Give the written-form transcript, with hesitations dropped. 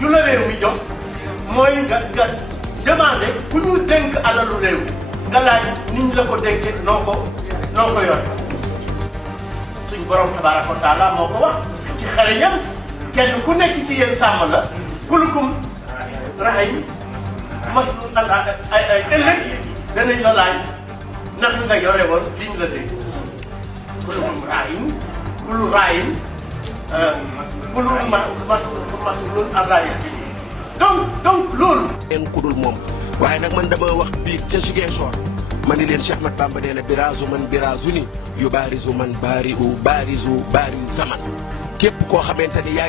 yu la réew mi jox mooy nga demandé ku ñu dénk alalu réew nga laaj ni ñu la ko dénkee noo ko yor suñ borom tabaraka wa taala moo ko wax ci xarañam kenn ku nekk ci yéen sàmm la kulukum raay masul ay ëllëg danañ la laaj ndax nga yore woon liñ la dégg kulukum raayin kulu raayin kulu masulun an raayati donc loolu. leen kudul moom waaye nag man dama wax biig ca Ziguinchor ma ni leen Cheikh Ahmad Bamba nee na biraasu man biraasu ni yu baarisu man baariu baarisu zaman képp koo xamante ni yaa